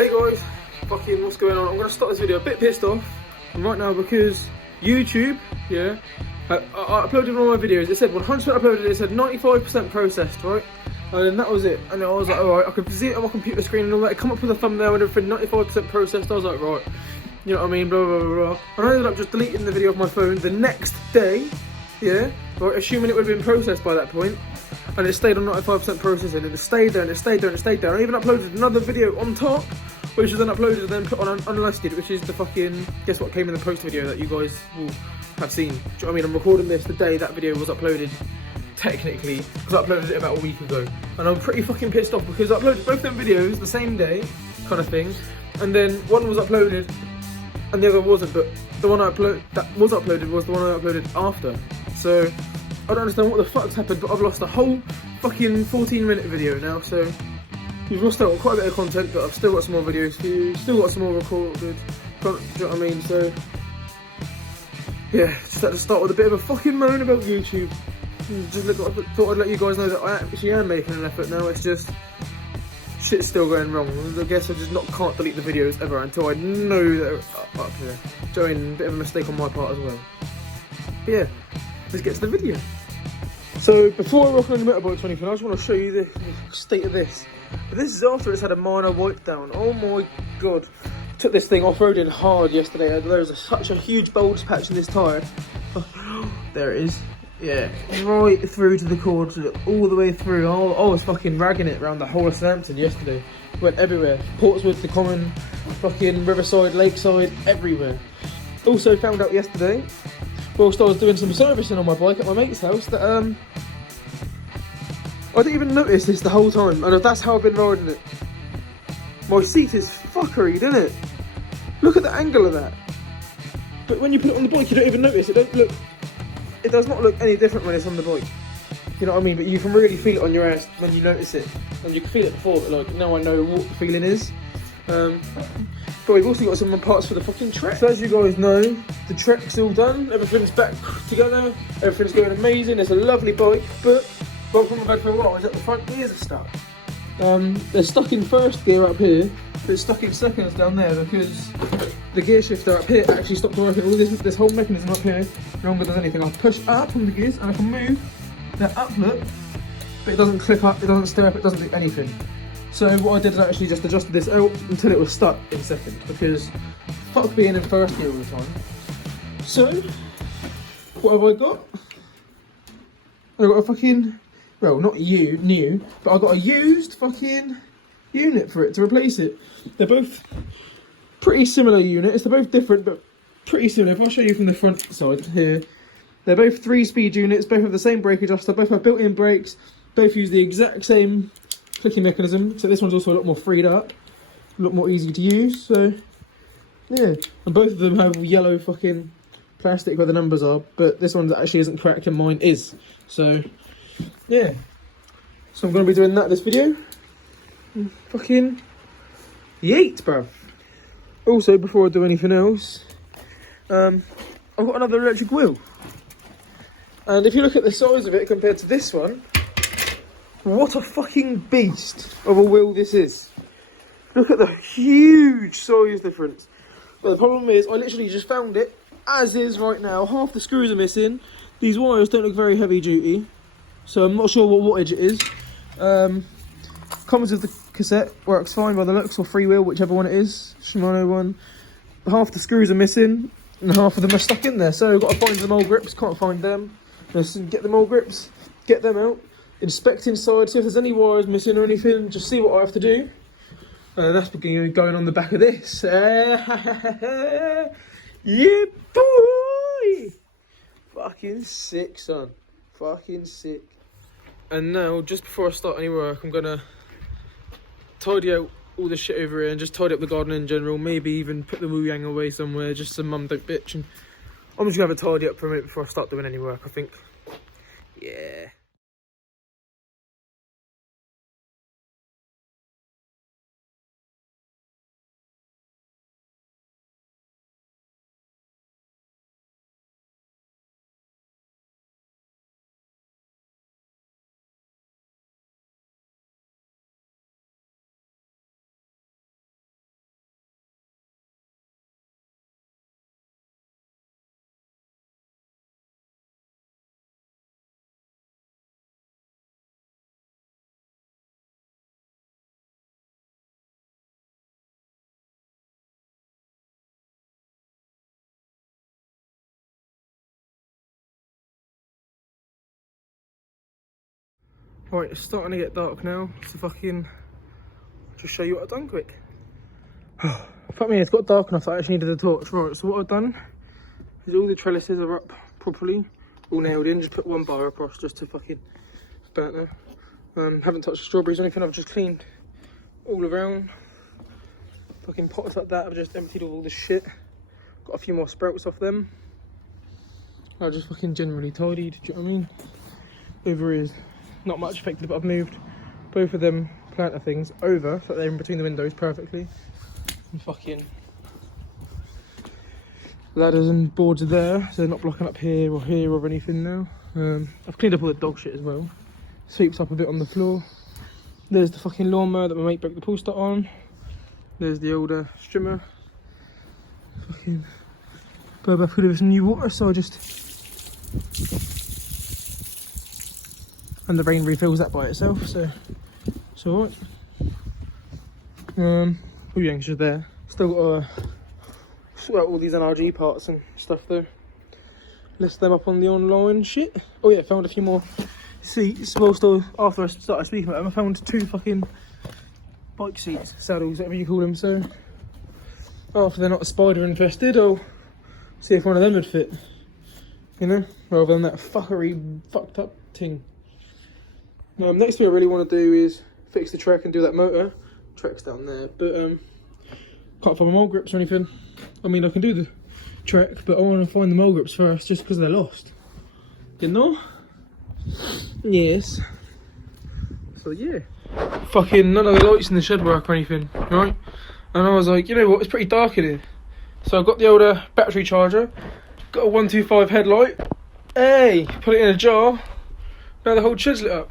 Hey guys, fucking what's going on? I'm gonna start this video a bit pissed off right now because YouTube, yeah, I uploaded one of my videos. It said 100% uploaded. It said 95% processed, right? And then that was it. And I was like, alright, I could see it on my computer screen and all that. It come up with a thumbnail and everything, 95% processed. I was like, right, you know what I mean? Blah blah blah blah. And I ended up just deleting the video off my phone the next day, yeah, right, assuming it would have been processed by that point. And it stayed on 95% processing, and it stayed there, and it stayed there, and it stayed there. I even uploaded another video on top, which was then uploaded and then put on unlisted, which is the fucking, guess what came in the post video that you guys will have seen. Do you know what I mean? I'm recording this the day that video was uploaded, technically, because I uploaded it about a week ago. And I'm pretty fucking pissed off because I uploaded both them videos the same day, kind of thing. And then one was uploaded, and the other wasn't, but the one that was uploaded was the one I uploaded after. So I don't understand what the fuck's happened, but I've lost a whole fucking 14-minute video now, so you've lost out on quite a bit of content, but I've still got some more videos for you, still got some more recorded, do you know what I mean? So yeah, just had to start with a bit of a fucking moan about YouTube. Just thought I'd let you guys know that I actually am making an effort now. It's just shit's still going wrong. I guess I just can't delete the videos ever until I know that they're up here. Do you know what I mean? A bit of a mistake on my part as well. But yeah, let's get to the video. So before I rock on the motorbikes or anything, I just want to show you the state of this. But this is after it's had a minor wipe down. Oh my god. Took this thing off-roading hard yesterday. There was such a huge bulge patch in this tyre. There it is. Yeah, right through to the cords, all the way through. I was fucking ragging it around the whole of Southampton yesterday. Went everywhere. Portsmouth, the Common, fucking Riverside, Lakeside, everywhere. Also found out yesterday, whilst I was doing some servicing on my bike at my mate's house, that I didn't even notice this the whole time, and that's how I've been riding it. My seat is fuckery, isn't it? Look at the angle of that. But when you put it on the bike, you don't even notice. It does not look any different when it's on the bike. You know what I mean? But you can really feel it on your ass when you notice it. And you can feel it before, but like now I know what the feeling is. But we've also got some parts for the fucking Trek. So as you guys know, the Trek's all done. Everything's back together. Everything's going amazing. It's a lovely bike, but one problem I've had for a while is that the front gears are stuck. They're stuck in first gear up here, but it's stuck in seconds down there because the gear shifter up here actually stopped working. All this whole mechanism up here no longer does anything. I push up on the gears and I can move that up, look, but it doesn't click up, it doesn't stir up, it doesn't do anything. So what I did is I actually just adjusted this out until it was stuck in second, because fuck being in first gear all the time. So what have I got? I got a fucking, well, not new, but I got a used fucking unit for it to replace it. They're both pretty similar units. They're both different, but pretty similar. If I show you from the front side here, they're both 3-speed units. Both have the same brake adjuster. Both have built-in brakes. Both use the exact same clicking mechanism. So this one's also a lot more freed up, a lot more easy to use. So yeah, and both of them have yellow fucking plastic where the numbers are, but this one actually isn't cracked and mine is. So yeah, so I'm going to be doing that this video. Fucking yeet, bruv. Also, before I do anything else, I've got another electric wheel. And if you look at the size of it compared to this one, what a fucking beast of a wheel this is. Look at the huge size difference. But the problem is, I literally just found it as is right now. Half the screws are missing. These wires don't look very heavy duty, so I'm not sure what wattage it is. Comes with the cassette, works fine by the looks, or freewheel, whichever one it is, Shimano one. Half the screws are missing, and half of them are stuck in there, so I've got to find the mole grips, can't find them. Just get the mole grips, get them out, inspect inside, see if there's any wires missing or anything, just see what I have to do. And that's going on the back of this. Yeah, boy! Fucking sick, son. Fucking sick. And now, just before I start any work, I'm gonna tidy out all the shit over here and just tidy up the garden in general. Maybe even put the woo yang away somewhere, just so mum don't bitch. And I'm just gonna have a tidy up for a minute before I start doing any work, I think. Yeah. Right, it's starting to get dark now, so fucking just show you what I've done quick. Fuck me, it's got dark enough that I actually needed a torch. Right, so what I've done is all the trellises are up properly, all nailed in, just put one bar across just to fucking burn there. Haven't touched the strawberries or anything, I've just cleaned all around. Fucking pots like that, I've just emptied all this shit. Got a few more sprouts off them. I just fucking generally tidied, do you know what I mean? Over is not much affected, but I've moved both of them planter things over so they're in between the windows perfectly. And fucking ladders and boards are there, so they're not blocking up here or anything now. I've cleaned up all the dog shit as well. Sweeps up a bit on the floor. There's the fucking lawnmower that my mate broke the pull start on. There's the older strimmer. Fucking Boba put in some new water, so I just, and the rain refills that by itself, so it's alright. All the anchors are there. Still got sort out all these NRG parts and stuff though. List them up on the online shit. Oh yeah, found a few more seats. Well, still after I started speaking about them, I found 2 fucking bike seats, saddles, whatever you call them. So after they're not spider infested, I'll see if one of them would fit, you know, rather than that fucked up thing. Next thing I really want to do is fix the Trek and do that motor. Trek's down there, but can't find my mole grips or anything. I mean, I can do the Trek, but I want to find the mole grips first, just because they're lost. You know? Yes. So yeah, fucking none of the lights in the shed work or anything, right? And I was like, you know what? It's pretty dark in here. So I've got the older battery charger, got a 125 headlight. Hey, put it in a jar. Now the whole shed's lit up.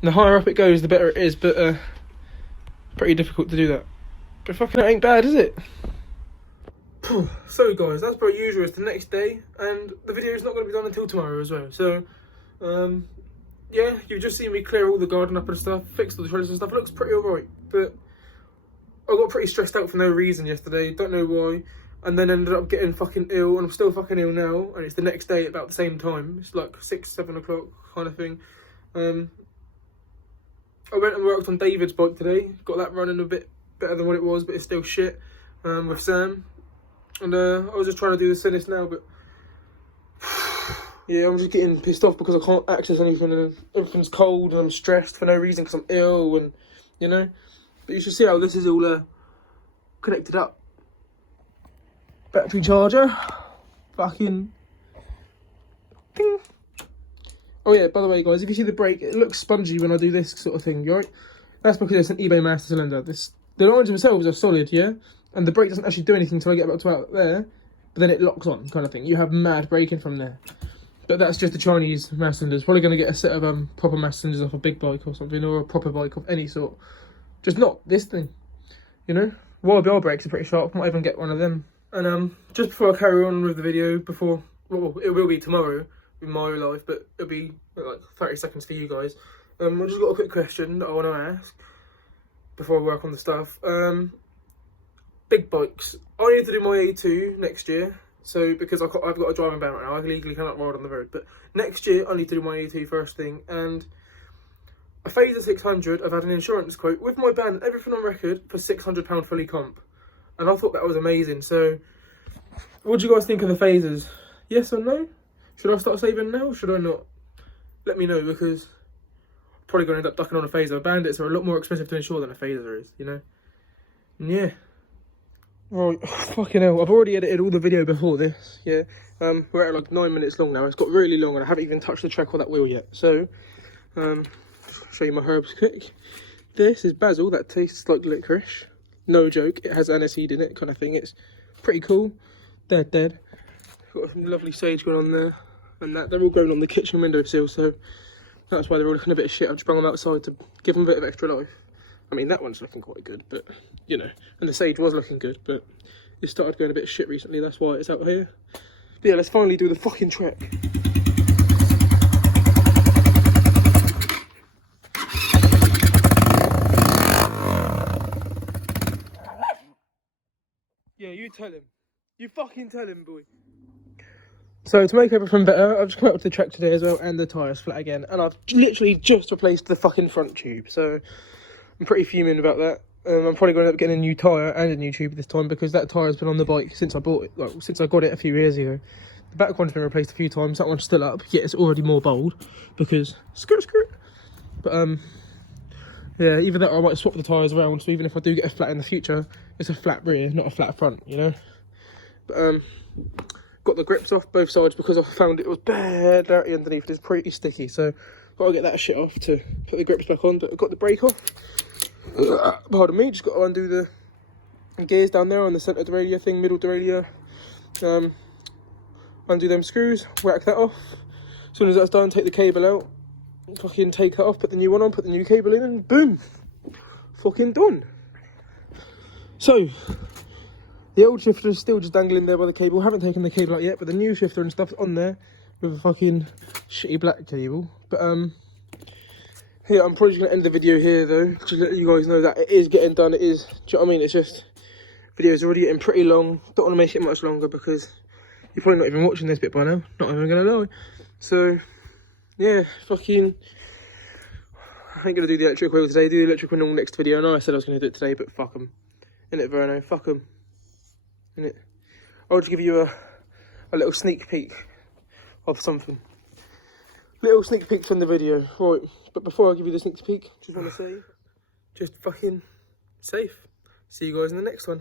And the higher up it goes, the better it is, but pretty difficult to do that. But fucking it ain't bad, is it? So guys, that's per usual. It's the next day, and the video is not going to be done until tomorrow as well. So, yeah, you've just seen me clear all the garden up and stuff, fixed all the trellis and stuff. It looks pretty alright, but I got pretty stressed out for no reason yesterday, don't know why, and then ended up getting fucking ill, and I'm still fucking ill now, and it's the next day at about the same time. It's like 6, 7 o'clock kind of thing. I went and worked on David's bike today, got that running a bit better than what it was, but it's still shit, with Sam, and I was just trying to do the Sinis now, but yeah, I'm just getting pissed off because I can't access anything, and everything's cold, and I'm stressed for no reason because I'm ill, and you know. But you should see how this is all connected up. Battery charger. Fucking ding. Oh yeah, by the way guys, if you see the brake, it looks spongy when I do this sort of thing, right? That's because it's an eBay master cylinder. The lines themselves are solid, yeah? And the brake doesn't actually do anything until I get up to out there, but then it locks on, kind of thing. You have mad braking from there. But that's just the Chinese master cylinders. Probably going to get a set of proper master cylinders off a big bike or something, or a proper bike of any sort. Just not this thing, you know? YBR brakes are pretty sharp, might even get one of them. And just before I carry on with the video, well, it will be tomorrow in my life, but it'll be like 30 seconds for you guys. I've just got a quick question that I want to ask before I work on the stuff. Big bikes. I need to do my A2 next year, so because I've got a driving ban right now, I legally cannot ride on the road. But next year I need to do my A2 first thing, and a Phaser 600, I've had an insurance quote with my ban and everything on record for £600 fully comp. And I thought that was amazing. So, what do you guys think of the Phasers? Yes or no? Should I start saving now or should I not? Let me know, because I'm probably going to end up ducking on a Phaser. Bandits are a lot more expensive to insure than a Phaser is, you know? And yeah. Right, fucking hell. I've already edited all the video before this, yeah? We're at like 9 minutes long now. It's got really long and I haven't even touched the Trek or that wheel yet. So, show you my herbs quick. This is basil that tastes like licorice. No joke, it has aniseed in it, kind of thing. It's pretty cool. Dead. Got some lovely sage going on there, and that they're all growing on the kitchen windowsill, so that's why they're all looking a bit of shit. I've just brought them outside to give them a bit of extra life. I mean, that one's looking quite good, but you know, and the sage was looking good, but it started going a bit shit recently. That's why it's out here. But yeah, let's finally do the fucking Trek. Yeah, you tell him. You fucking tell him, boy. So to make everything better, I've just come out to the track today as well, and the tyres flat again. And I've literally just replaced the fucking front tube, so I'm pretty fuming about that. I'm probably going to end up getting a new tyre and a new tube this time, because that tyre's been on the bike since I bought it, well, since I got it a few years ago. The back one's been replaced a few times, that one's still up, yet it's already more bold, because skirt. But yeah, even that I might swap the tyres around, so even if I do get a flat in the future, it's a flat rear, not a flat front, you know. But got the grips off both sides because I found it was bad dirty underneath. It's pretty sticky, so got to get that shit off to put the grips back on. But I've got the brake off. Pardon me, just got to undo the gears down there on the centre derailleur thing, middle derailleur. Undo them screws, whack that off. As soon as that's done, take the cable out, fucking take it off, put the new one on, put the new cable in, and boom, fucking done. So the old shifter is still just dangling there by the cable. Haven't taken the cable out yet, but the new shifter and stuff's on there with a fucking shitty black cable. But here, I'm probably just going to end the video here though, just to let you guys know that it is getting done. It is, do you know what I mean? It's just, video's already getting pretty long. Don't want to make it much longer because you're probably not even watching this bit by now. Not even going to lie. So, yeah, fucking, I ain't going to do the electric wheel today. Do the electric wheel next video. I know I said I was going to do it today, but fuck them. Innit, Verno? Fuck them. Innit? I'll just give you a little sneak peek of something. Little sneak peeks from the video. Right, but before I give you the sneak peek, just want to say, just fucking safe. See you guys in the next one.